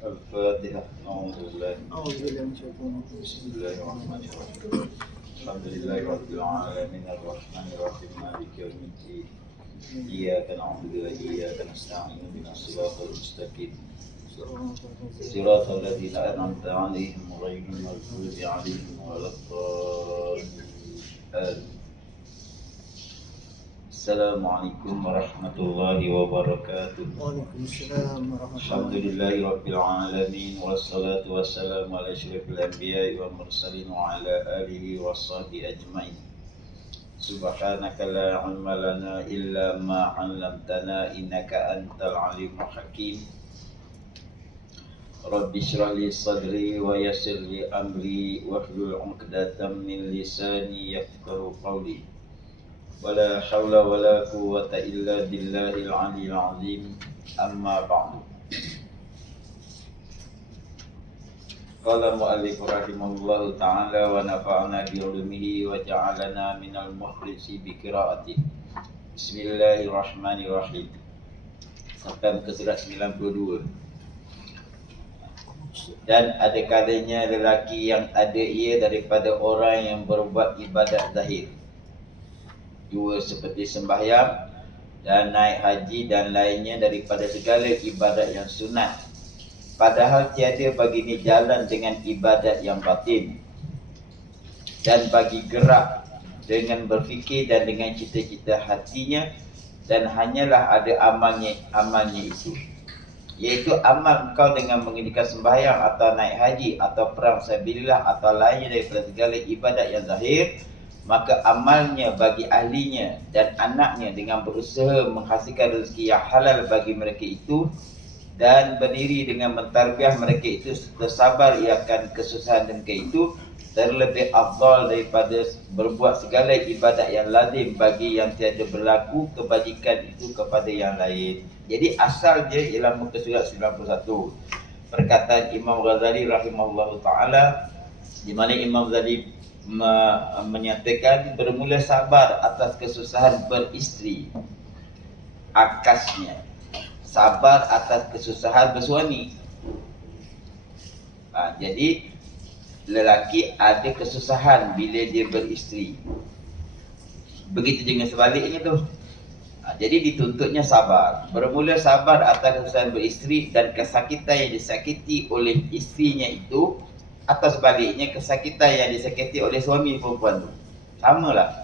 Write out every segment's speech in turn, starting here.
الفاتحة. أعوذ بالله من الشيطان الرجيم. بسم الله الرحمن الرحيم. الحمد لله رب العالمين الرحمن الرحيم مالك يوم الدين. إياك نعبد وإياك نستعين اهدنا الصراط المستقيم صراط الذين أنعمت عليهم غير المغضوب عليهم ولا الضالين. السلام عليكم ورحمة الله وبركاته. Waalaikumsalam warahmatullahi الحمد لله رب العالمين والصلاة والسلام على أشرف الأنبياء والمرسلين وعلى آله وصحبه أجمعين. سبحانك لا علم لنا إلا ما علمتنا إنك أنت العليم الحكيم. رب اشرح لي صدري ويسر لي أمري واحلل عقدة من لساني يفقهوا قولي. ولا حول ولا قوة إلا بالله العلي العظيم. أما بعد. قال المؤلف رحمه الله تعالى ونفعنا بعلومه وجعلنا من المخلصين بقراءته. بسم الله الرحمن الرحيم. Sampai muka surat 92. Dan ada kalanya lelaki yang ada ia daripada orang yang berbuat ibadat zahir. Dua seperti sembahyang dan naik haji dan lainnya daripada segala ibadat yang sunat. Padahal tiada baginya jalan dengan ibadat yang batin. Dan bagi gerak dengan berfikir dan dengan cita-cita hatinya. Dan hanyalah ada amalnya itu. Iaitu amal engkau dengan mengerjakan sembahyang atau naik haji atau perang sabilillah atau lainnya daripada segala ibadat yang zahir. Maka amalnya bagi ahlinya dan anaknya dengan berusaha menghasilkan rezeki yang halal bagi mereka itu dan berdiri dengan mentarbiah mereka itu bersabar ia akan kesusahan dan itu terlebih afdal daripada berbuat segala ibadat yang lazim bagi yang tiada berlaku kebajikan itu kepada yang lain. Jadi asal dia ialah muka surat 91. Perkataan Imam Ghazali rahimahullahu ta'ala, di mana Imam Ghazali menyatakan bermula sabar atas kesusahan beristri. Akasnya sabar atas kesusahan bersuami. Jadi lelaki ada kesusahan bila dia beristri. Begitu dengan sebaliknya tu. Jadi dituntutnya sabar. Bermula sabar atas kesusahan beristri dan kesakitan yang disakiti oleh istrinya itu, atau sebaliknya kesakitan yang disakiti oleh suami perempuan tu. Samalah.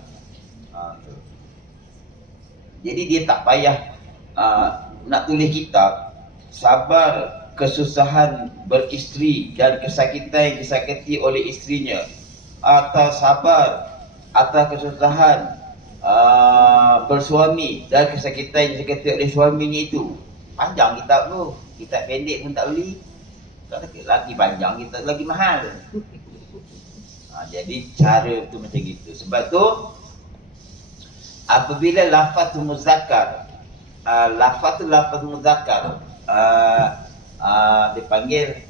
Jadi dia tak payah nak tulis kitab sabar kesusahan beristri dan kesakitan yang disakiti oleh istrinya, atau sabar atas kesusahan bersuami dan kesakitan yang disakiti oleh suaminya itu. Panjang kitab tu. Kitab pendek pun tak beli. Lagi panjang kita lagi mahal. Jadi cara tu macam gitu. Sebab tu apabila lafaz muzakkar, lafaz muzakkar dipanggil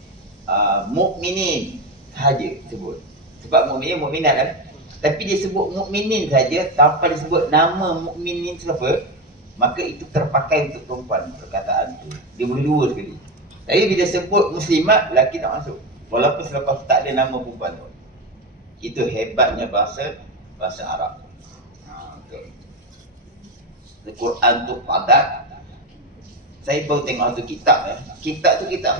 mukminin saja sebut. Sebab mukminin mukminat kan. Tapi dia sebut mukminin saja tanpa disebut nama mukminin siapa, maka itu terpakai untuk perempuan perkataan tu. Dia boleh dua sekali. Tapi bila sebut muslimat, lelaki tak masuk. Walaupun selepas tak ada nama perempuan tu. Itu hebatnya bahasa Arab. Al-Quran tu padat. Saya baru tengok satu kitab ya. Kitab tu kitab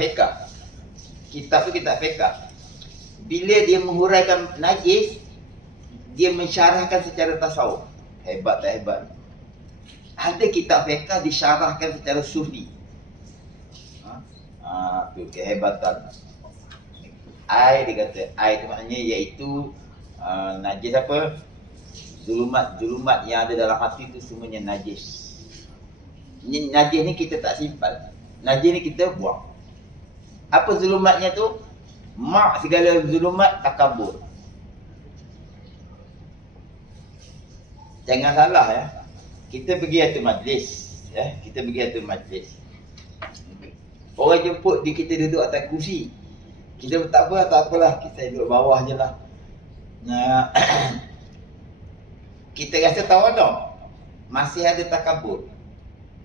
fiqh. Bila dia menghuraikan najis, dia mensyarahkan secara tasawuf. Hebat tak hebat? Ada kitab fiqh disyarahkan secara sufi. Tu kehebatan. Dia kata tu maknanya iaitu najis apa? Zulumat yang ada dalam hati tu semuanya najis. Najis ni kita tak simpan. Najis ni kita buang. Apa zulumatnya tu? Segala zulumat takabur. Jangan salah ya. Kita pergi satu majlis ya, orang jemput kita duduk atas kursi. Kita tak apalah, kita duduk bawah je lah. Kita rasa tawaduk, masih ada takabur.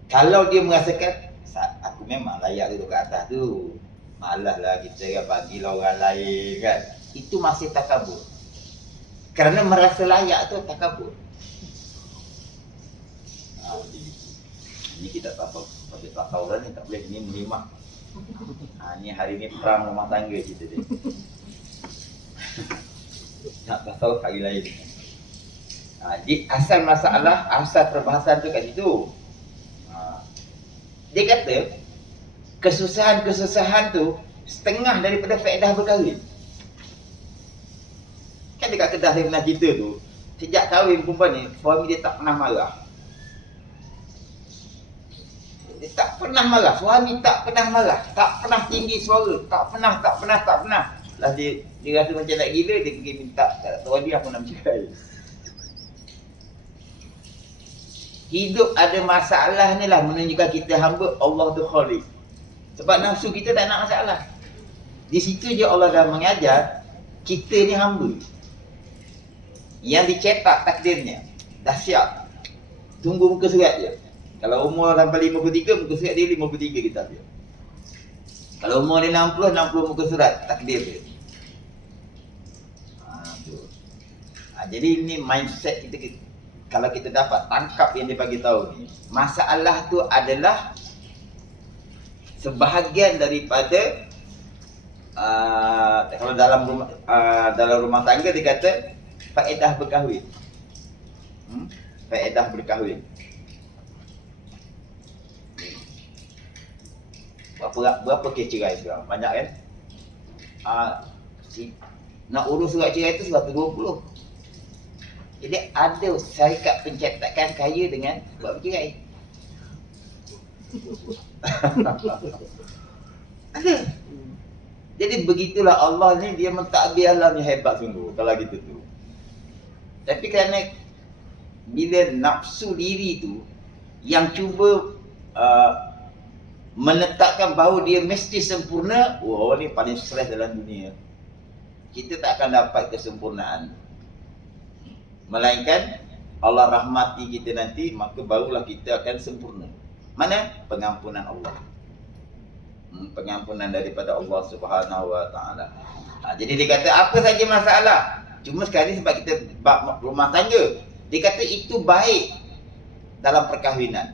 Kalau dia merasakan aku memang layak duduk kat atas tu, Malah lah kita kan bagilah orang lain kan. Itu masih takabur. Kerana merasa layak tu takabur. Ini kita tak tahu. Tapi tak tahu lah ni, tak boleh. Ini melimah. Ni hari ni perang rumah tangga kita ni. Tak tahu hari lain. Jadi asal masalah, asal perbahasan tu kat situ. Dia kata kesusahan-kesusahan tu setengah daripada faedah berkahwin. Kan dekat Kedah saya pernah cerita tu, sejak kahwin perempuan ni, suami dia tak pernah marah. Dia tak pernah marah, suami tak pernah marah, tak pernah tinggi suara, tak pernah. Lah dia rasa macam nak gila, dia pergi minta kat tuan dia, aku nak bercerai. Hidup ada masalah ni lah menunjukkan kita hamba Allah tu Khaliq. Sebab nafsu kita tak nak masalah. Di situ je Allah dah mengajar kita ni hamba. Yang dicetak takdirnya. Dah siap. Tunggu muka surat je. Kalau umur sampai 53, muka surat dia 53 kita ambil. Kalau umur dia 60 muka surat takdir dia. Jadi ini mindset kita. Kalau kita dapat tangkap yang dia bagi tahu ni, masalah tu adalah sebahagian daripada kalau dalam rumah tangga dia kata faedah berkahwin. Faedah berkahwin. Berapa kes cerai sekarang? Banyak kan? Nak urus surat cerai tu 120. Jadi ada syarikat pencetakan kaya dengan buat bercerai. Ada. Jadi begitulah Allah ni, dia mentadbir alam ni hebat sungguh kalau gitu tu. Tapi kerana bila nafsu diri tu yang cuba menetapkan bahawa dia mesti sempurna, wah ni paling stres dalam dunia. Kita tak akan dapat kesempurnaan. Melainkan Allah rahmati kita nanti, maka barulah kita akan sempurna. Mana? Pengampunan Allah. Pengampunan daripada Allah Subhanahu Wa Taala. Jadi dia kata apa saja masalah. Cuma sekali sebab kita rumah tangga, dia kata itu baik dalam perkahwinan.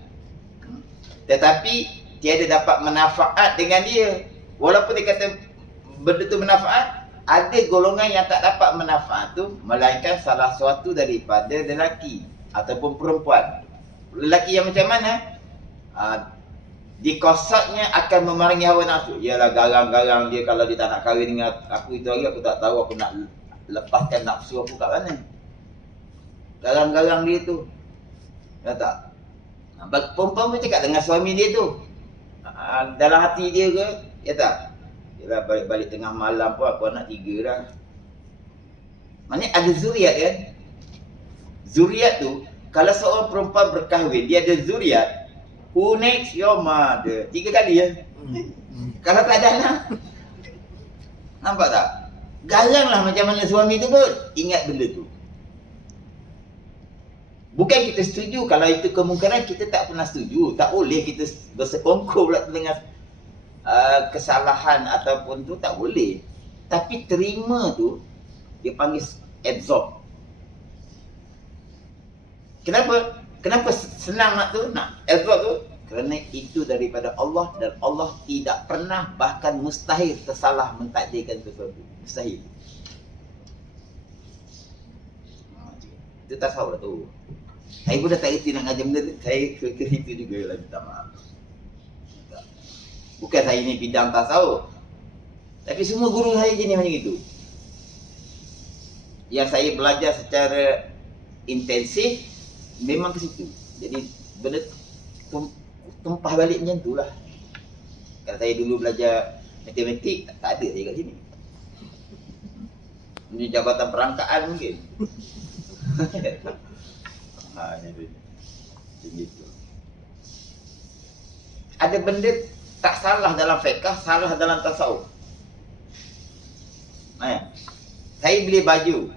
Tetapi tiada dapat manfaat dengan dia. Walaupun dia kata benda tu manfaat, ada golongan yang tak dapat manfaat tu melainkan salah suatu daripada lelaki ataupun perempuan. Lelaki yang macam mana? Dikosatnya akan memerangi hawa nafsu. Ialah garang-garang dia kalau dia tak nak kahwin dengan aku itu hari, aku tak tahu aku nak lepaskan nafsu aku kat mana. Garang-garang dia tu. Ya tak? Perempuan pun cakap dengan suami dia tu. Dalam hati dia ke? Ya tak? Yalah balik-balik tengah malam pun aku anak 3 dah. Maknanya ada zuriat kan? Zuriat tu, kalau seorang perempuan berkahwin, dia ada zuriat, who next? Your mother. 3 kali ya? Kalau tak ada anak, nampak tak? Garanglah macam mana suami tu pun ingat benda tu. Bukan kita setuju, kalau itu kemungkinan kita tak pernah setuju. Tak boleh kita bersekongkol pula dengan kesalahan ataupun tu, tak boleh. Tapi terima tu dia panggil absorb. Kenapa senang nak absorb tu? Kerana itu daripada Allah dan Allah tidak pernah, bahkan mustahil tersalah mentakdirkan sesuatu. Mustahil. Itu tasawuf lah tu. Saya pun dah tak reti nak ngajar benda tu. Saya ke situ juga lah, minta maaf. Bukan saya ni bidang tasawuf, tapi semua guru saya jenis macam itu. Yang saya belajar secara intensif memang ke situ. Jadi benda tumpah balik macam tu lah. Kalau saya dulu belajar matematik, tak ada saya kat sini. Ini jabatan perangkaan mungkin. Begitu. Ada benda tak salah dalam fiqh, salah dalam tasawuf. Saya beli baju.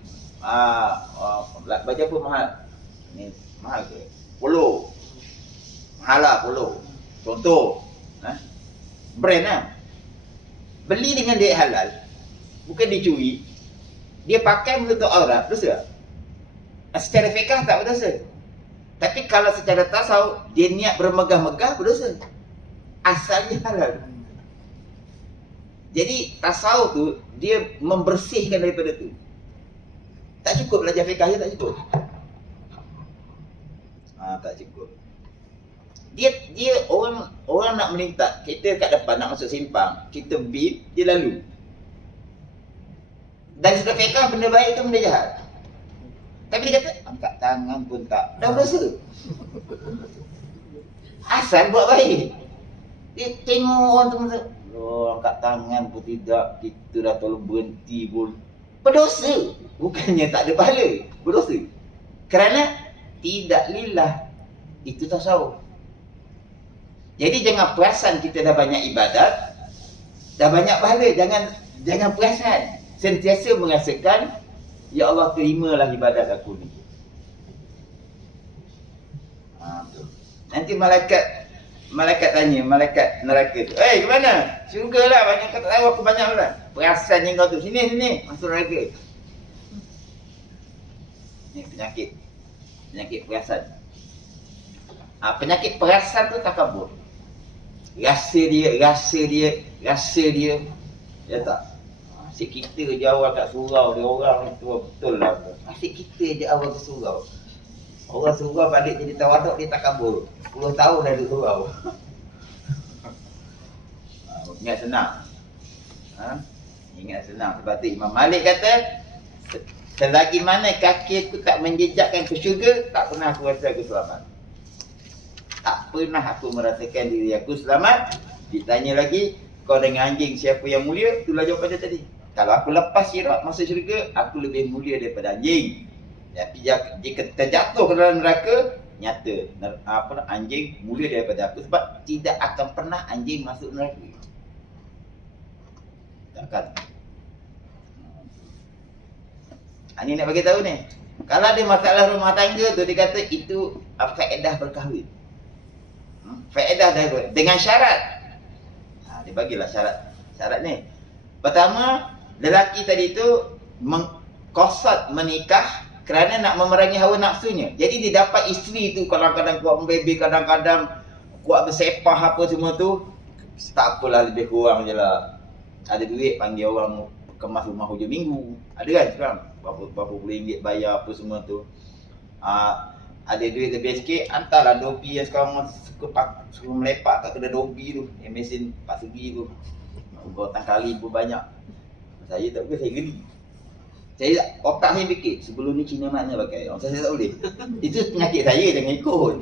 Baju apa mahal? Ni mahal ke? Polo. Mahal lah polo. Contoh. Brand lah. beli dengan duit halal, bukan dicuri, dia pakai menutup aurat, dosa? Secara fiqh tak berdosa. Tapi kalau secara tasawuf, dia niat bermegah-megah, berdosa. Asalnya halal. Jadi tasawuf tu, dia membersihkan daripada tu. Tak cukup belajar fiqh je, tak cukup. Tak cukup. Dia orang nak melintas, kita kat depan nak masuk simpang, kita beep, dia lalu. Dan sudah fiqh benda baik ke benda jahat? Tapi dia kata, angkat tangan pun tak. Dah berdosa. Asal buat baik. Dia tengok orang tu macam, angkat tangan pun tidak, kita dah tolong berhenti pun. Berdosa. Bukannya tak ada pahala, berdosa. Kerana tidak lillah. Itu tasawuf. Jadi jangan perasan kita dah banyak ibadat, dah banyak pahala. Jangan perasan. Sentiasa merasakan, ya Allah, terimalah ibadat aku ni. Nanti malaikat tanya, malaikat neraka tu, ke mana? Syurga lah, banyak kau tak tahu aku banyak lah. Perasan je kau tu, sini, masuk neraka. Ni penyakit perasan. Penyakit perasan tu takabur. Rasa dia. Ya tak? Asyik kita je awal kat surau dia orang tu betul lah. Asyik kita je awal ke surau. Orang surau balik jadi tawaduk, dia takabur. 10 tahun dah duduk surau. Ingat senang. Ingat senang. Sebab tu Imam Malik kata, selagi mana kaki aku tak menjejakkan ke syurga, tak pernah aku rasa aku selamat. Tak pernah aku merasakan diri aku selamat. Ditanya lagi, kau dengan anjing siapa yang mulia? Itulah jawapan dia tadi. Kalau aku lepas sirat masuk syurga, aku lebih mulia daripada anjing. Tapi jika terjatuh ke dalam neraka, nyata anjing mulia daripada aku. Sebab tidak akan pernah anjing masuk neraka. Takkan. Ini nak bagi tahu ni. Kalau ada masalah rumah tangga tu, dia kata itu faedah berkahwin. Faedah dengan syarat. Dia bagilah syarat ni. Pertama, lelaki tadi tu qasad menikah kerana nak memerangi hawa nafsunya. Jadi dia dapat isteri tu kadang-kadang kuat membebel, kadang-kadang kuat bersepah apa semua tu. Tak apalah, lebih kurang je lah. Ada duit panggil orang kemas rumah hujung minggu. Ada kan sekarang? Berapa puluh ringgit bayar apa semua tu. Ada duit lebih sikit, hantarlah dobi yang sekarang suka melepak kat kedai dobi tu, yang mesin 4 segi tu. Gotang kali pun banyak. Saya tak boleh, saya geli. Otak saya fikir, sebelum ni Cina mana pakai? Saya tak boleh. Itu penyakit saya, jangan ikut.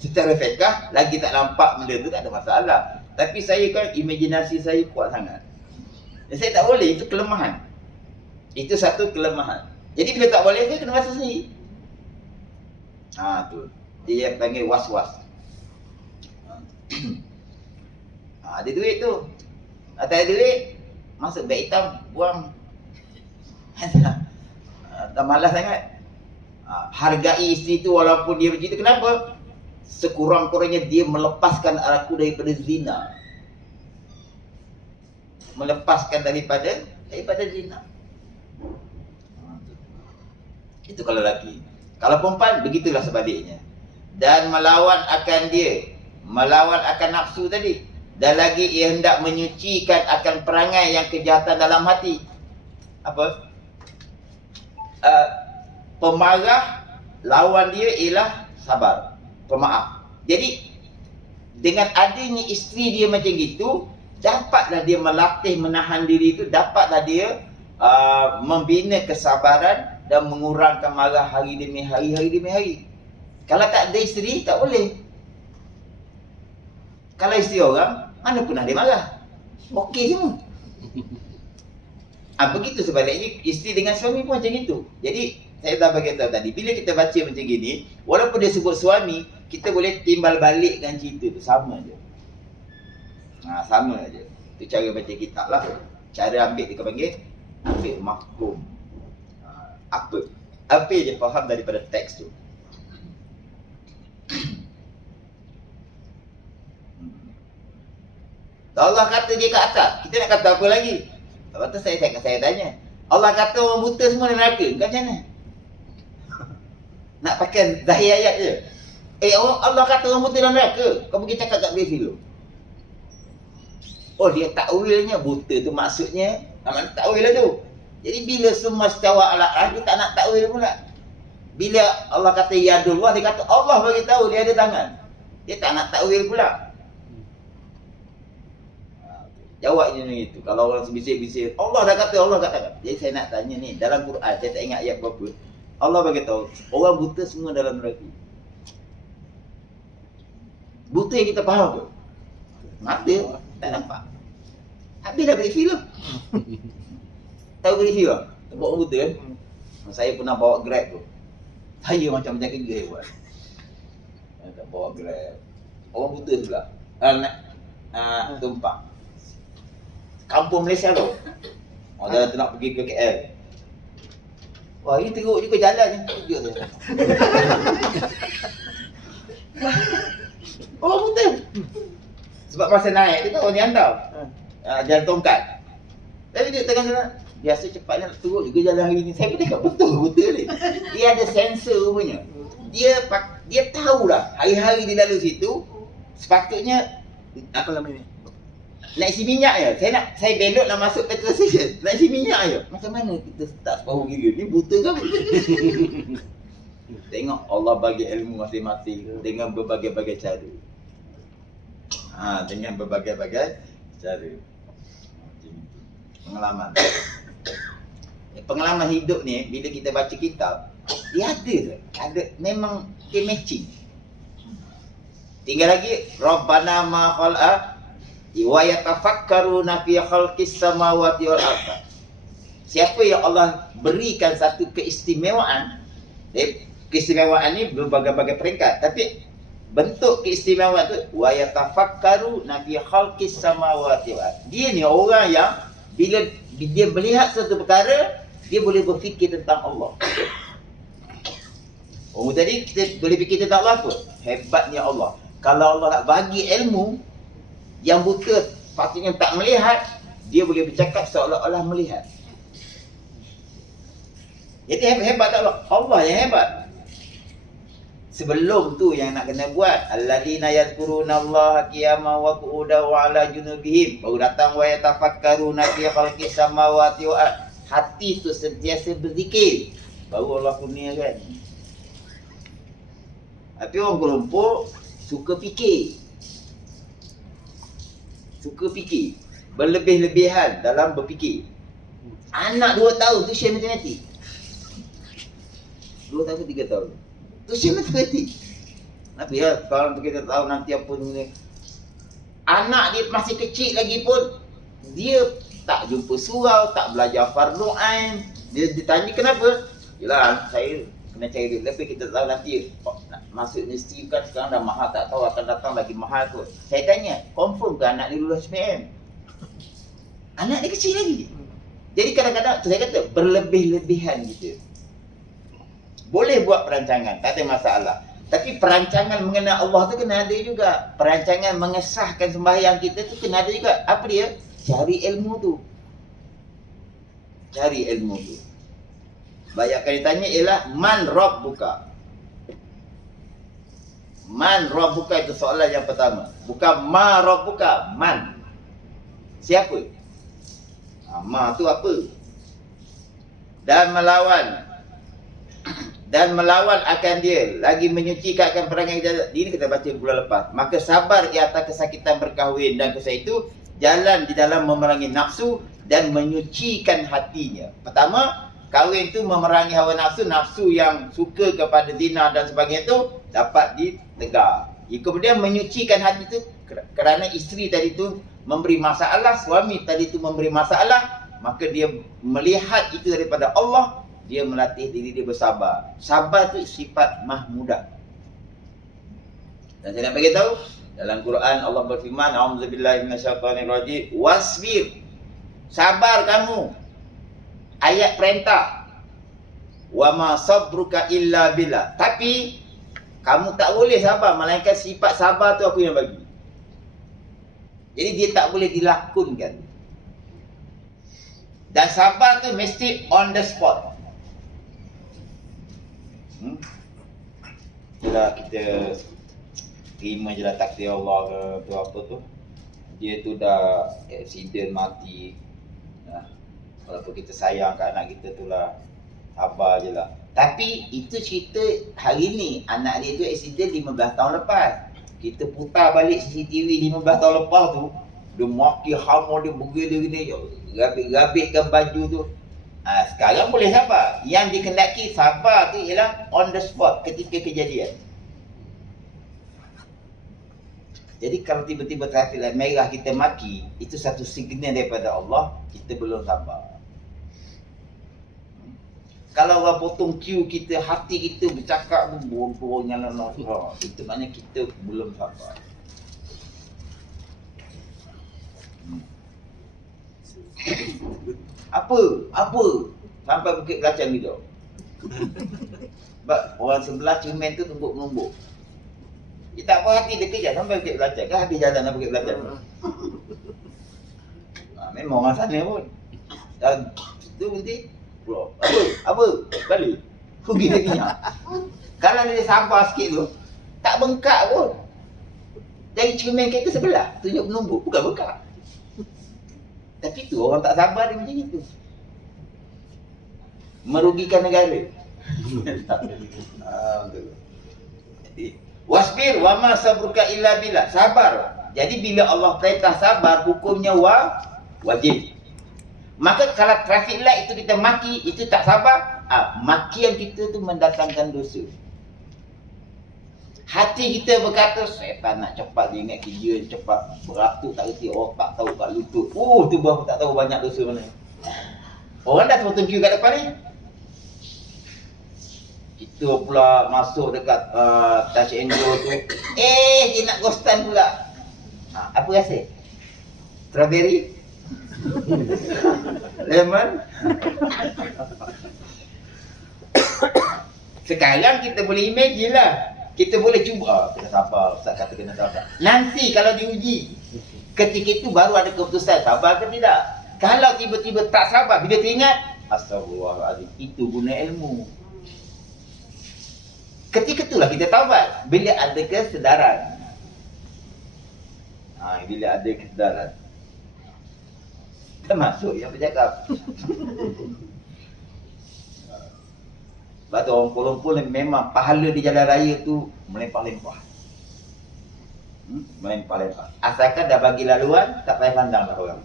Secara fiqh, lagi tak nampak benda tu tak ada masalah. Tapi saya kan, imajinasi saya kuat sangat. Dan saya tak boleh, itu kelemahan. Itu satu kelemahan. Jadi bila tak boleh, saya kena rasa sendiri. Tu. Dia panggil was-was. Ada duit tu. Tak ada duit, masuk beg hitam, buang. Tak malas sangat. Hargai isteri tu walaupun dia begitu. Kenapa? Sekurang-kurangnya dia melepaskan aku daripada zina. Melepaskan daripada zina. Itu kalau lelaki. Kalau perempuan, begitulah sebaliknya. Dan melawan akan dia, melawan akan nafsu tadi. Dan lagi ia hendak menyucikan akan perangai yang kejahatan dalam hati. Apa? Pemarah, lawan dia ialah sabar, pemaaf. Jadi dengan adanya isteri dia macam gitu, dapatlah dia melatih menahan diri itu, dapatlah dia membina kesabaran dan mengurangkan marah hari demi hari. Kalau tak ada isteri, tak boleh. Kalau isteri orang, mana pernah dia marah? Okey semua. Begitu sebaliknya, isteri dengan suami pun macam itu. Jadi, saya dah bagi tahu tadi, bila kita baca macam gini, walaupun dia sebut suami, kita boleh timbal balikkan cerita tu, sama je. Sama je. Itu cara baca kitab lah. Cara ambil, dia panggil, ambil mahkum. Apa je faham daripada teks tu. Allah kata dia kat atas, kita nak kata apa lagi? Lepas tu saya tanya, Allah kata orang buta semua dalam neraka, kau macam mana? Nak pakai zahir ayat je. Allah kata orang buta dalam neraka, kau pergi cakap kat Brazil dulu. Oh, dia takwilnya buta tu maksudnya, mana takwil lah tu. Jadi bila semua setawa ala dia tak nak takwil pula. Bila Allah kata yadullah, dia kata Allah bagi tahu dia ada tangan. Dia tak nak takwil pula. Jawabnya ni itu. Kalau orang bisik-bisik, Allah dah kata, Allah kat tangan. Jadi saya nak tanya ni, dalam Quran, saya tak ingat ayat berapa. Allah bagi tahu, orang buta semua dalam neraka. Buta yang kita faham apa? Mata, tak nampak. Habis dah beli filem. Tahu beli filem? Tempat orang buta kan? Saya pernah bawa Grab tu. Saya macam kerja buat. Tak bawa Grab. Orang buta sebelah. Nak tumpang. Kampung Malaysia tu. Dah nak pergi ke KL. Wah, ini teruk juga jalan ni. Tunjuk dia. Orang buta. Sebab masa naik tu kan orang dihantar. Jalan tongkat. Tapi dia tengah jalan. Biasa cepat nak teruk juga jalan hari ni. Saya pun cakap betul buta ni. Dia ada sensor rupanya. Dia tahulah hari-hari dia lalu situ. Sepatutnya apa nama ni? Nak isi minyak je. Saya belok nak masuk petrol station. Nak isi minyak je. Macam mana kita tak separuh kira? Ni buta ke apa? Tengok Allah bagi ilmu masing-masing dengan berbagai-bagai cara. Dengan berbagai-bagai cara. Pengalaman. Pengalaman hidup ni bila kita baca kitab, dia ada memang dia matching. Tinggal lagi Rabbana ma khalqa wa yatafakkaruna fi khalqis samawati wal ardh. Siapa yang Allah berikan satu keistimewaan, keistimewaan ni berbagai-bagai peringkat, tapi bentuk keistimewaan tu wa yatafakkaruna fi khalqis samawati wal ardh. Dia ni orang yang bila dia melihat satu perkara, dia boleh berfikir tentang Allah. Oh, tadi kita boleh fikir tentang Allah apa? Hebatnya Allah. Kalau Allah nak bagi ilmu, yang buta patutnya tak melihat, dia boleh bercakap seolah-olah melihat. Jadi hebat tak Allah? Allah yang hebat. Sebelum tu yang nak kena buat, alladzina yadhkurunallaha qiyaman wa qu'udan wa 'ala junubihim, baru datang wa yatafakkaruna fi khalqis samawati wa ardh. Hati tu sentiasa berzikir, baru Allah kurniakan. Tapi orang Kuala Lumpur suka fikir. Berlebih-lebihan dalam berfikir. Anak 2 tahun tu share matematik. 2 tahun ke 3 tahun. Tu share matematik. Tapi ya, kalau kita tahu nanti apa ni. Anak dia masih kecil lagi pun, dia tak jumpa surau, tak belajar fardu ain. Dia ditanya kenapa? Yalah, saya kena cari duit lebih, kita tahu nanti masuk universiti kan sekarang dah mahal, tak tahu akan datang lagi mahal tu. Saya tanya, confirm ke anak dia lulus SPM? Anak dia kecil lagi. Jadi kadang-kadang saya kata berlebih-lebihan gitu. Boleh buat perancangan, tak ada masalah. Tapi perancangan mengenai Allah tu kena ada juga. Perancangan mengesahkan sembahyang kita tu kena ada juga. Apa dia? Cari ilmu tu. Banyak kali tanya ialah man rabbuka. Man rabbuka itu soalan yang pertama. Bukan ma rabbuka, man. Siapa? Ma tu apa? Dan melawan akan dia, lagi menyucikan akan perangai kita. Ini kita baca bulan lepas. Maka sabar di atas kesakitan berkahwin dan kisah itu, jalan di dalam memerangi nafsu dan menyucikan hatinya. Pertama, kahwin itu memerangi hawa nafsu, nafsu yang suka kepada zina dan sebagainya itu dapat ditegar. Kemudian menyucikan hati itu kerana isteri tadi itu memberi masalah, suami tadi itu memberi masalah, maka dia melihat itu daripada Allah, dia melatih diri dia bersabar. Sabar itu sifat mahmudah. Dan saya nak bagi tahu, dalam Quran Allah berfirman, a'udzubillahi minasyaitonirrajim, wasbir. Sabar kamu. Ayat perintah. Wa ma sabruka illa billah. Tapi kamu tak boleh sabar melainkan sifat sabar tu aku yang bagi. Jadi dia tak boleh dilakonkan. Dan sabar tu mesti on the spot. Itulah kita terima je lah takdir Allah ke tu apa tu. Dia tu dah accident mati. Walaupun kita sayang kat anak kita tu lah, sabar je lah. Tapi itu cerita hari ni, anak dia tu accident 15 tahun lepas. Kita putar balik CCTV 15 tahun lepas tu, dia maki hama dia begini-gini, rabit-rabitkan baju tu. Sekarang boleh sabar. Yang dikendaki sabar tu ialah on the spot ketika kejadian. Jadi kalau tiba-tiba trafik light merah kita maki, itu satu signal daripada Allah, kita belum sabar. Kalau orang potong queue kita, hati kita bercakap bodoh nyala-nyala, itu maknanya kita belum sabar. Apa? Sampai Bukit Belacan gitu. Sebab orang sebelah Ciumen tu tumbuk-menumbuk. Dia tak berhati, dia kejar sampai Bukit Belacan. Kan habis jalan lah Bukit Belacan. Memang orang sana pun. Dan tu berhenti. Apa? Balik. Pergi dia minyak. Kalau dia sabar sikit tu, tak bengkak pun. Dari Ciumen kereta sebelah, tunjuk penumbuk, bukan bengkak. Tapi tu orang tak sabar dia macam itu. Merugikan negara. Wasbir wa ma sabruka illa billah. Sabar. Jadi bila Allah perintah sabar, hukumnya wajib. Maka kalau traffic light itu kita maki, itu tak sabar, makian kita tu mendatangkan dosa. Hati kita berkata, setan nak cepat dia ingat kerja, cepat beratur tak reti, tak tahu kat lutut. Tu baru tak tahu banyak dosa mana. Orang dah potong queue kat depan ni. Kita pula masuk dekat touch and go tu. Dia nak ghostan pula. Apa rasa? Strawberry? Lemon? Sekarang kita boleh imagine lah. Kita boleh cuba. Kena sabar. Ustaz kata kena sabar. Nanti kalau diuji, ketika itu baru ada keputusan sabar ke tidak. Kalau tiba-tiba tak sabar, bila teringat, astagfirullahaladzim, itu guna ilmu. Ketika itulah kita taubat. Bila ada kesedaran. Bila ada kesedaran. Termasuk yang bercakap. Sebab tu orang Kuala-Lumpur memang pahala di jalan raya tu melimpah-limpah. Melimpah-limpah. Asalkan dah bagi laluan, tak payah pandang lah orang.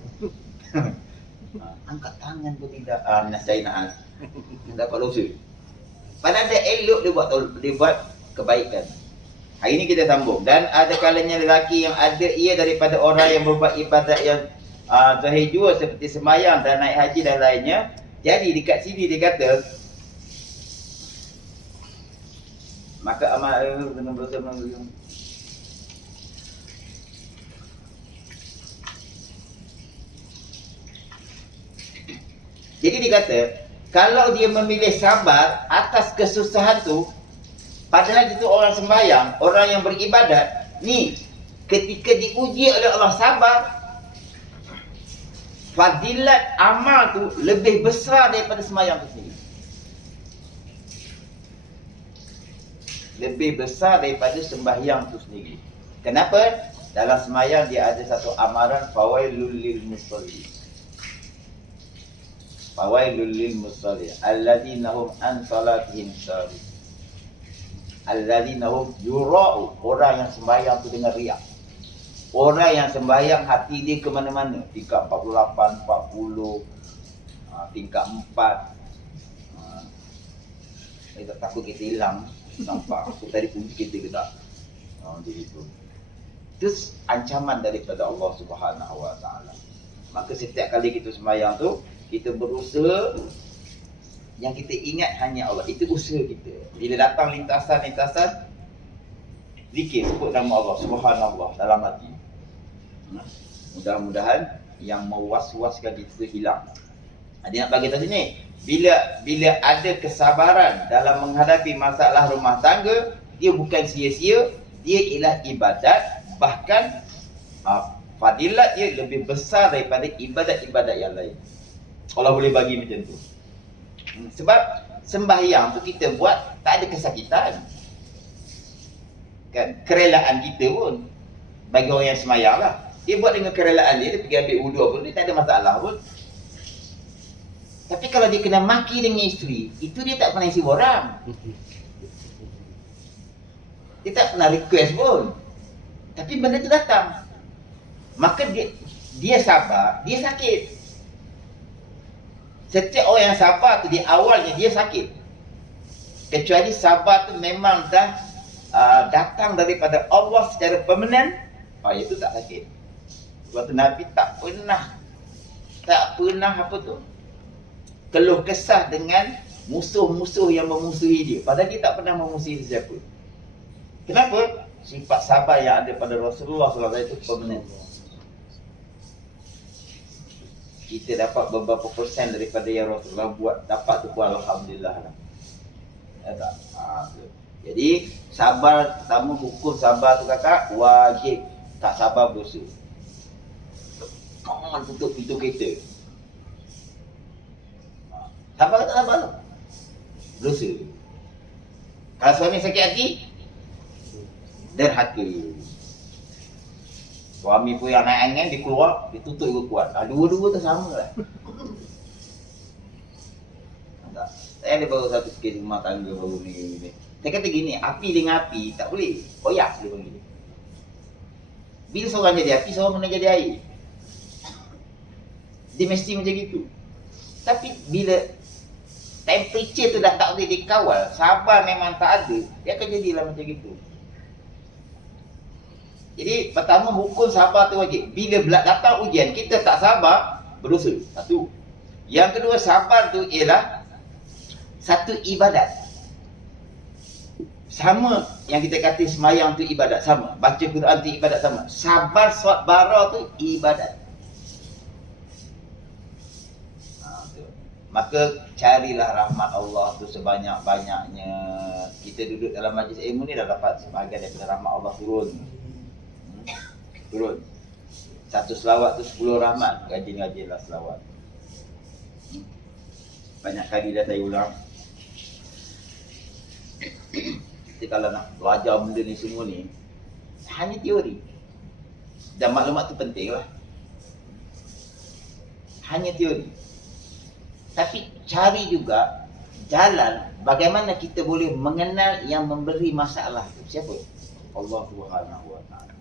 Angkat tangan pun tidak. Nasai naas. Dapat dosa. Padahal dia elok dia buat kebaikan. Hari ini kita sambung. Dan ada kalanya lelaki yang ada ia daripada orang yang berbuat ibadat yang zahir jua seperti sembahyang dan naik haji dan lainnya. Jadi dekat sini dia kata, maka amal dengan berusaha menanggung. Jadi dia kata, kalau dia memilih sabar atas kesusahan tu, padahal itu orang sembahyang, orang yang beribadat, ni ketika diuji oleh Allah sabar, fadilat amal tu lebih besar daripada sembahyang tu sendiri. Lebih besar daripada sembahyang tu sendiri. Kenapa? Dalam sembahyang dia ada satu amaran fawailul lil musallin. Fawailul lil musallin alladzina hum an salatihim sahun. Alladzina hum yura'u, orang yang sembahyang tu dengan riak. Orang yang sembahyang hati dia ke mana-mana, tingkat 48, 40, tingkat 4. Saya tak takut kita hilang. Nampak aku tadi punci kita ke tak? Jadi itu. Itu ancaman daripada Allah Subhanahu Wa Taala. Maka setiap kali kita sembahyang tu, kita berusaha yang kita ingat hanya Allah. Itu usaha kita. Bila datang lintasan-lintasan, zikir, sebut nama Allah Subhanallah dalam hati. Mudah-mudahan yang mewaswaskan kita hilang. Dia nak bagi tahu sini, bila ada kesabaran dalam menghadapi masalah rumah tangga, dia bukan sia-sia, dia ialah ibadat, bahkan fadilat dia lebih besar daripada ibadat-ibadat yang lain. Allah boleh bagi macam tu. Sebab sembahyang tu kita buat tak ada kesakitan. Kan? Kerelaan kita pun bagi orang yang sembahyang lah. Dia buat dengan kerelaan dia pergi ambil wudu pun dia tak ada masalah pun. Tapi kalau dia kena maki dengan isteri, itu dia tak pernah isi borang. Dia tak pernah request pun. Tapi benda tu datang. Maka dia sabar, dia sakit. Setiap orang yang sabar tu di awalnya dia sakit. Kecuali sabar tu memang dah datang daripada Allah secara permanen, itu tak sakit. Sebab tu Nabi tak pernah apa tu, keluh kesah dengan musuh-musuh yang memusuhi dia. Padahal dia tak pernah memusuhi sesiapa. Kenapa? Sifat sabar yang ada pada Rasulullah SAW itu permanen. Kita dapat beberapa persen daripada yang Rasulullah buat, dapat tu pun alhamdulillah lah. Ya tak? Jadi sabar, pertama hukum sabar tu kakak wajib. Tak sabar berdosa. Kau tutup pintu kereta. Sabar tak sabar tu? Berdosa. Kalau suami sakit hati, derhaka. Suami pun yang naik angin, dia keluar, dia tutup juga kuat. Dua-dua tu sama lah. Tak. Saya ada baru satu kes rumah tangga baru ni. Saya kata gini, api dengan api tak boleh. Koyak dia panggil. Bila seorang jadi api, seorang kena jadi air. Dia mesti macam gitu. Tapi bila temperature tu dah tak boleh dikawal, sabar memang tak ada, dia akan jadilah macam gitu. Jadi pertama hukum sabar tu wajib. Bila datang ujian kita tak sabar, berdosa. Satu. Yang kedua, sabar tu ialah satu ibadat. Sama yang kita kata semayang tu ibadat, sama. Baca Quran tu ibadat, sama. Sabar sabara tu ibadat. Maka carilah rahmat Allah tu sebanyak-banyaknya. Kita duduk dalam majlis ilmu ni dah dapat sebahagian daripada rahmat Allah turun. Satu selawat tu 10 rahmat. Rajin-rajinlah selawat. Banyak kali dah saya ulang. Kita kalau nak belajar benda ni semua ni, hanya teori. Dan maklumat tu penting lah. Hanya teori. Tapi cari juga jalan bagaimana kita boleh mengenal yang memberi masalah tu. Siapa? Allah Subhanahu Wa Taala.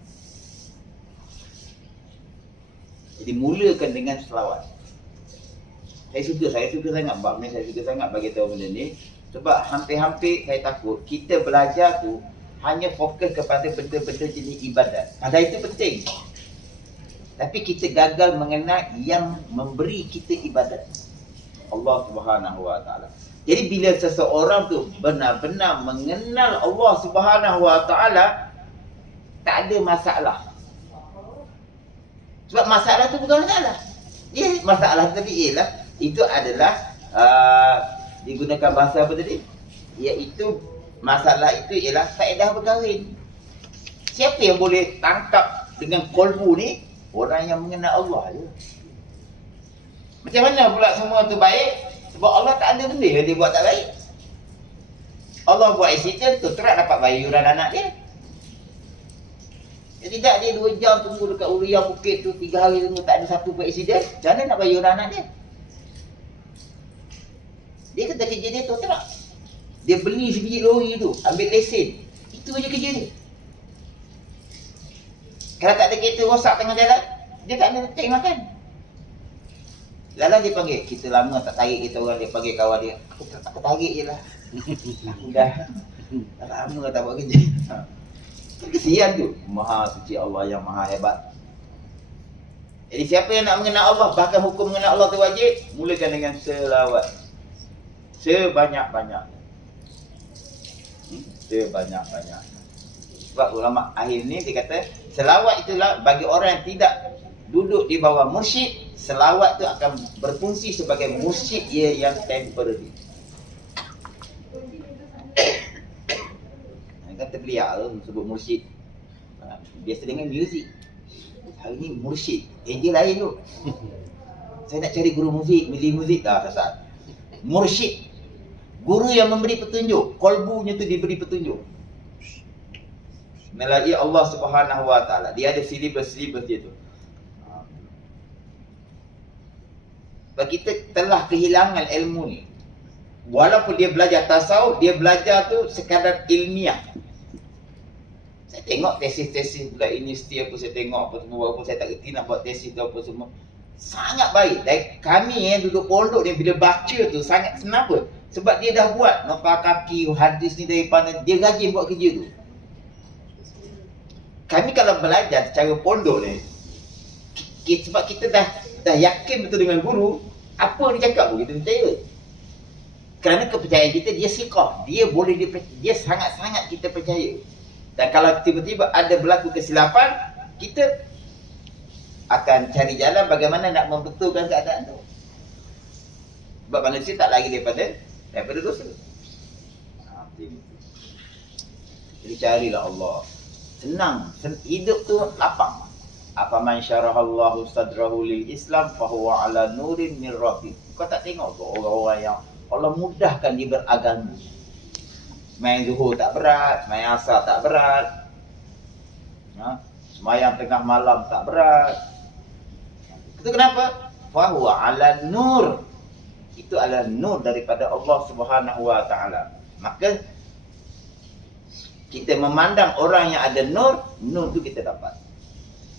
Jadi mulakan dengan selawat. Saya suka sangat bab ni, saya suka sangat bagi tahu benda ni. Sebab hampir-hampir saya takut kita belajar tu hanya fokus kepada benda-benda jenis ibadat. Padahal itu penting. Tapi kita gagal mengenal yang memberi kita ibadat. Allah Subhanahu Wa Taala. Jadi bila seseorang tu benar-benar mengenal Allah Subhanahu Wa Taala, tak ada masalah. Sebab masalah tu bukan masalah. Dia masalah tadi ialah itu adalah digunakan bahasa apa tadi? Iaitu masalah itu ialah faedah berkahwin. Siapa yang boleh tangkap dengan kolbu ni? Orang yang mengenal Allah je. Macam mana pula semua tu baik? Sebab Allah tak ada benda yang dia buat tak baik. Allah buat accident tu terak dapat bayuran anak dia. Tidak dia 2 jam tunggu dekat Uria Bukit tu, 3 hari tunggu tak ada satu pun accident. Macam mana nak bayar anak dia? Dia kata kerja dia tu tak. Dia beli sebiji lori tu, ambil lesen. Itu aja kerja dia. Kalau tak ada kereta rosak tengah jalan, dia tak ada cari makan. Lalang dia panggil, kita lama tak tarik kita orang, dia panggil kawan dia. Aku tarik je lah. Aku dah lama tak buat kerja. Kesian tu. Maha suci Allah yang maha hebat. Jadi siapa yang nak mengenal Allah, bahkan hukum mengenal Allah tu wajib, mulakan dengan selawat. Sebanyak-banyaknya. Sebanyak-banyaknya. Sebab ulama akhir ni dia kata, selawat itulah bagi orang yang tidak duduk di bawah mursyid, selawat tu akan berfungsi sebagai mursyid dia yang temporary. Kata beliau sebut mursyid biasa dengan muzik. Hari ni mursyid, dia lain tu. Saya nak cari guru muzik, milih muzik dah sesat. Mursyid, guru yang memberi petunjuk, kolbunya tu diberi petunjuk. Melalui Allah Subhanahu Wa Taala. Dia ada silibus-silibus dia tu. Sebab kita telah kehilangan ilmu ni. Walaupun dia belajar tasawuf, dia belajar tu sekadar ilmiah. Saya tengok tesis-tesis pula universiti apa, saya tengok apa semua, walaupun saya tak kerti nak buat tesis tu apa semua. Sangat baik. Dan kami yang duduk pondok ni bila baca tu sangat kenapa? Sebab dia dah buat nota kaki hadis ni daripada dia rajin buat kerja tu. Kami kalau belajar secara pondok ni, sebab kita dah yakin betul dengan guru, apa dia cakap pun kita percaya. Kerana kepercayaan kita dia siqah, dia sangat-sangat kita percaya. Dan kalau tiba-tiba ada berlaku kesilapan, kita akan cari jalan bagaimana nak membetulkan keadaan tu. Sebab manusia tak lagi daripada dosa. Jadi carilah Allah. Senang, hidup tu lapang. Apa man syarahallahu sadrahu lil Islam fahuwa ala nurin min rabbih. Kau tak tengok tu orang-orang yang Allah mudahkan dia beragama. Main zuhur tak berat, main asar tak berat. Semayang tengah malam tak berat. Itu kenapa? Fahuwa ala nur. Itu adalah nur daripada Allah Subhanahu Wa Taala. Maka kita memandang orang yang ada nur, nur tu kita dapat.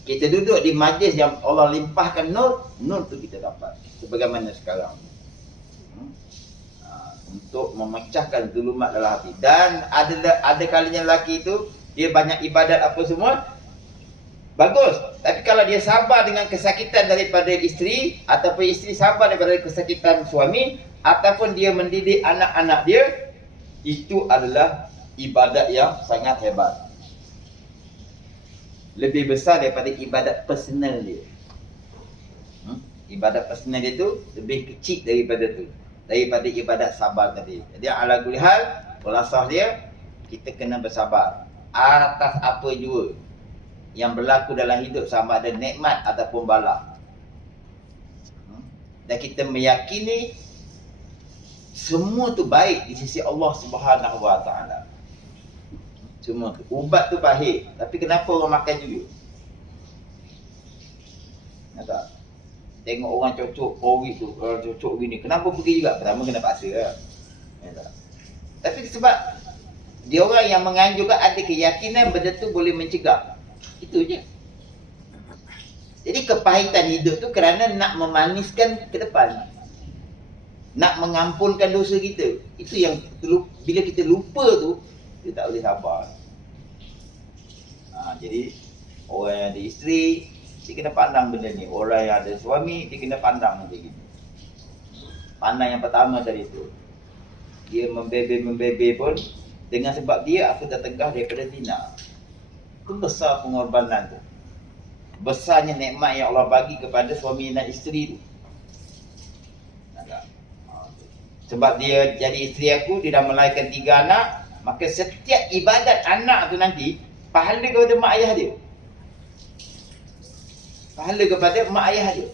Kita duduk di majlis yang Allah limpahkan nur, nur tu kita dapat. Sebagaimana sekarang. Untuk memecahkan zulumat dalam hati. Dan ada kalinya lelaki itu, dia banyak ibadat apa semua, bagus. Tapi kalau dia sabar dengan kesakitan daripada isteri, ataupun isteri sabar daripada kesakitan suami, ataupun dia mendidik anak-anak dia, itu adalah ibadat yang sangat hebat. Lebih besar daripada ibadat personal dia. Ibadat personal dia tu lebih kecil daripada ibadat sabar tadi. Jadi ala kulli hal, khulasah dia, kita kena bersabar atas apa jua yang berlaku dalam hidup, sama ada nikmat ataupun bala. Dan kita meyakini semua tu baik di sisi Allah Subhanahu Wa Taala. Semua tu. Ubat tu pahit, tapi kenapa orang makan juga? Nampak? Tengok orang cocok kori tu, orang cocok gini, kenapa pergi juga? Pertama kena paksa lah. Nampak? Tapi sebab dia orang yang menganjurkan ada keyakinan benda tu boleh mencegah. Itu je. Jadi kepahitan hidup tu kerana nak memaniskan ke depan. Nak mengampunkan dosa kita. Itu yang bila kita lupa tu, kita tak boleh sabar. Jadi orang yang ada isteri, dia kena pandang benda ni. Orang yang ada suami, dia kena pandang macam gini. Pandang yang pertama tadi tu, dia membebe pun, dengan sebab dia aku tertegah daripada zina. Itu besar pengorbanan tu. Besarnya nikmat yang Allah bagi kepada suami dan isteri tu. Sebab dia jadi isteri aku, dia dah melahirkan 3 anak, maka setiap ibadat anak tu nanti pahala kepada mak ayah dia. Pahala kepada mak ayah dia.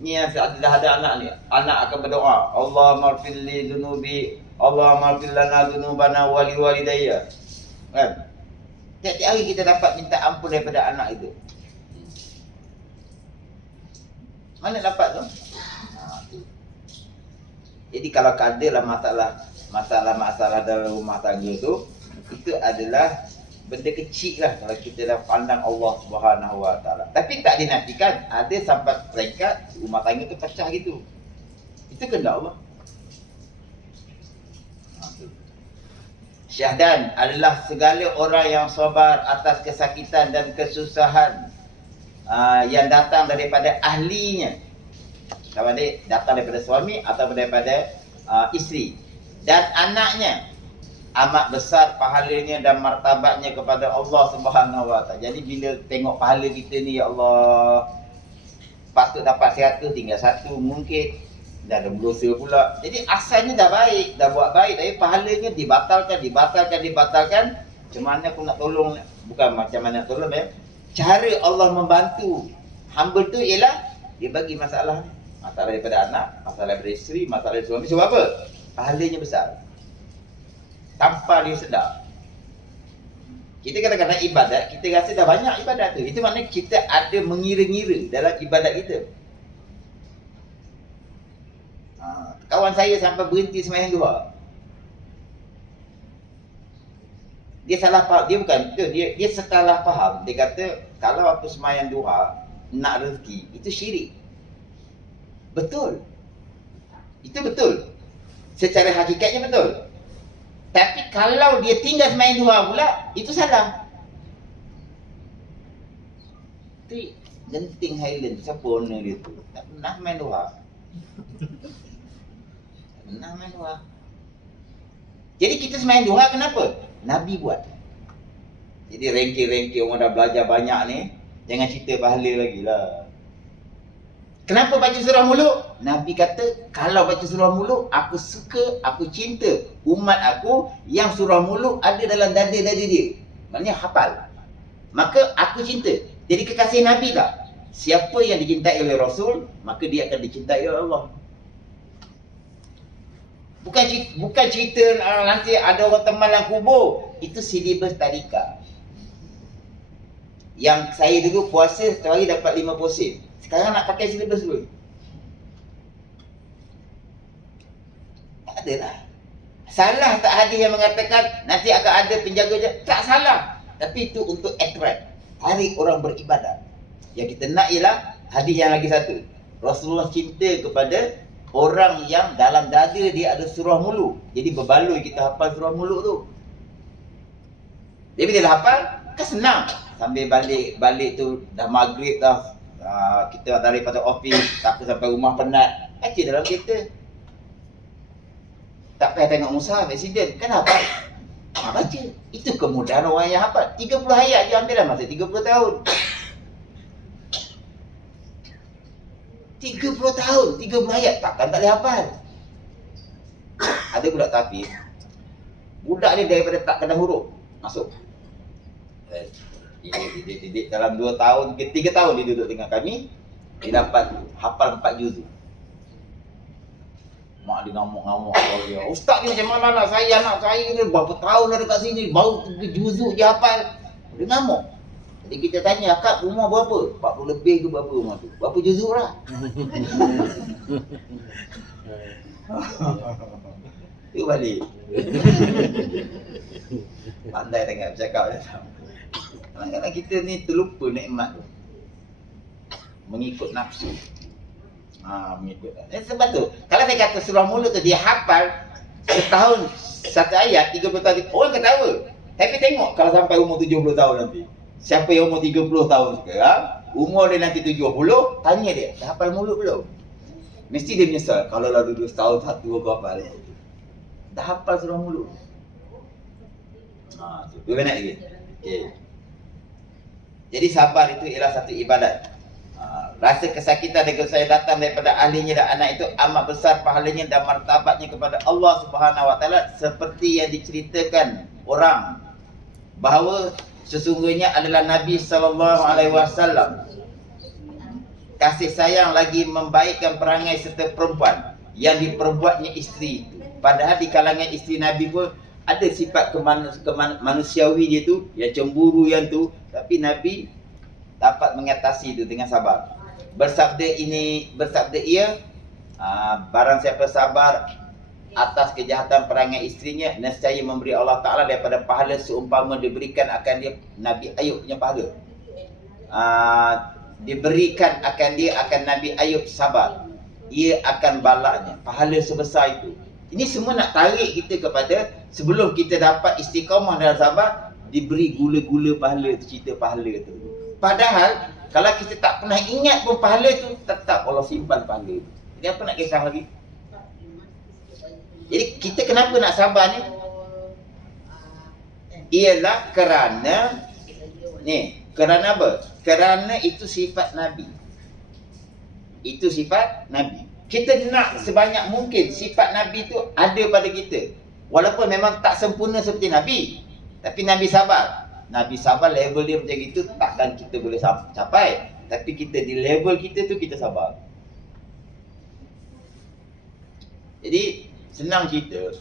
Ni yang dah ada anak ni, anak akan berdoa, Allah maghfir li dhunubi, Allah maghfir lana dhunubana wa li walidayya. Kan? Tiap-tiap hari kita dapat minta ampun daripada anak itu. Mana dapat tu? Jadi kalau adalah masalah dalam rumah tangga tu, itu adalah benda kecil lah kalau kita dah pandang Allah Subhanahu Wa Taala. Tapi tak dinafikan ada sampai peringkat rumah tangga tu pecah gitu. Itu kehendak Allah. Syahdan adalah segala orang yang sabar atas kesakitan dan kesusahan yang datang daripada ahlinya. Sama ada datang daripada suami atau daripada isteri dan anaknya, amat besar pahalanya dan martabatnya kepada Allah Subhanahu Wa Taala. Jadi bila tengok pahala kita ni, ya Allah, patut dapat 100 tinggal 1 mungkin, dah ada berdosa pula. Jadi asalnya dah baik, dah buat baik, tapi pahalanya dibatalkan. Macam mana aku nak tolong? Bukan macam mana nak tolong Cara Allah membantu hamba tu ialah dia bagi masalah ni. Masalah daripada anak, masalah daripada isteri, masalah daripada suami. Sebab apa? Pahalanya besar. Tanpa dia sedar. Kita kadang-kadang ibadat, kita rasa dah banyak ibadat tu. Itu maknanya kita ada mengira-ngira dalam ibadat kita. Kawan saya sampai berhenti sembahyang duha. Dia salah faham, dia bukan itu, dia salah faham. Dia kata kalau aku sembahyang duha nak rezeki, itu syirik. Betul. Itu betul. Secara hakikatnya betul. Tapi kalau dia tinggal sembahyang duha pula, itu salah. Itu Genting Highland, siapa owner dia tu? Tak pernah main duha. Tak pernah main duha. Jadi kita sembahyang duha kenapa? Nabi buat. Jadi rengki-rengki orang dah belajar banyak ni, jangan cerita pahala lagi lah. Kenapa baca surah muluk? Nabi kata, kalau baca surah muluk, aku suka, aku cinta umat aku yang surah muluk ada dalam dada-dada dia. Maknanya hafal. Maka aku cinta. Jadi kekasih Nabi tak? Siapa yang dicintai oleh Rasul, maka dia akan dicintai oleh Allah. Bukan cerita nanti ada orang teman dalam kubur. Itu silibus tadika. Yang saya dulu puasa sehari dapat 50 sen. Sekarang nak pakai silibus dulu. Tak ada lah. Salah tak hadis yang mengatakan nanti akan ada penjaga. Tak salah. Tapi itu untuk attract, tarik orang beribadat. Yang kita nak ialah hadis yang lagi satu. Rasulullah cinta kepada orang yang dalam dada dia ada surah muluk. Jadi berbaloi kita hafal surah muluk tu. Jadi bila dah hafal, kan senang. Sambil balik tu dah maghrib dah. Kita daripada office, tak sampai rumah penat. Baca dalam kereta. Tak payah tengok Musa, presiden. Kan hafal. Baca. Itu kemudahan orang yang hafal. 30 ayat je ambil dah masa 30 tahun. 30 tahun, 30 ayat, takkan tak boleh hafal. Ada budak tahfiz. Budak ni daripada tak kena huruf, masuk. Didik dalam 2 tahun ke 3 tahun dia duduk dengan kami, dia dapat hafal 4 juzuk. Mak dia ngamuk-ngamuk dia. Ustaz ni macam mana nak saya, anak saya ni berapa tahun dah dekat sini, baru 3 juzuk je hafal. Dia ngamuk. Jadi kita tanya, akak rumah berapa? 40 lebih ke berapa rumah tu? Berapa juzuk lah? Itu balik. Pandai tengok bercakap. Kadang-kadang kita ni terlupa nikmat tu. Mengikut nafsu. Mengikut. Sebab tu, kalau saya kata surah mulut tu dia hafal setahun satu ayat 30 tahun, orang ketawa. Tapi tengok kalau sampai umur 70 tahun nanti. Siapa yang umur 30 tahun sekarang, umur dia nanti 70, tanya dia, dah hafal mulut belum? Mesti dia menyesal, kalau lah dulu setahun satu aku hafal. Dah hafal surah mulut. Tu benar lagi. Okey. Jadi sabar itu ialah satu ibadat. Rasa kesakitan dan kesayang datang daripada ahlinya dan anak itu amat besar pahalanya dan martabatnya kepada Allah Subhanahu Wa Taala, seperti yang diceritakan orang bahawa sesungguhnya adalah Nabi SAW kasih sayang lagi membaikkan perangai serta perempuan yang diperbuatnya isteri itu. Padahal di kalangan isteri Nabi pun ada sifat manusiawi dia tu, yang cemburu yang tu, tapi Nabi dapat mengatasi itu dengan sabar. Bersabda ia, barang siapa sabar atas kejahatan perangai isterinya, nescaya memberi Allah Ta'ala daripada pahala seumpama diberikan akan dia Nabi Ayub punya pahala. Diberikan akan dia akan Nabi Ayub sabar, ia akan balaknya pahala sebesar itu. Ini semua nak tarik kita kepada sebelum kita dapat istiqamah dalam sabar, diberi gula-gula pahala tu, cerita pahala tu. Padahal kalau kita tak pernah ingat pun pahala tu, tetap Allah simpan pahala tu. Jadi apa nak kisah lagi? Jadi kita kenapa nak sabar ni? Ialah kerana kerana apa? Kerana itu sifat Nabi. Itu sifat Nabi. Kita nak sebanyak mungkin sifat Nabi tu ada pada kita. Walaupun memang tak sempurna seperti Nabi, tapi Nabi sabar. Nabi sabar level dia macam itu, takkan kita boleh capai. Tapi kita di level kita tu kita sabar. Jadi senang cerita,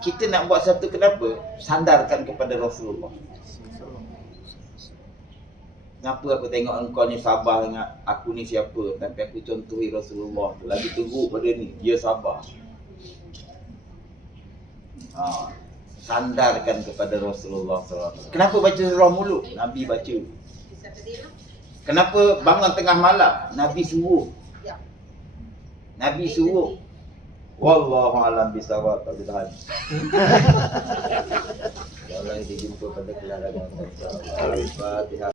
kita nak buat satu kenapa? Sandarkan kepada Rasulullah. Kenapa aku tengok engkau ni sabar dengan aku ni siapa, tapi aku contohi Rasulullah tu. Lagi teruk pada ni, dia sabar. Sandarkan kepada Rasulullah SAW. Kenapa baca surah muluk? Nabi baca. Kenapa bangun tengah malam? Nabi suruh. Nabi suruh. Wallahu a'lam bishawab. Tak boleh tahan. Allah dijumpa pada kelarangan. Al-Fatihah.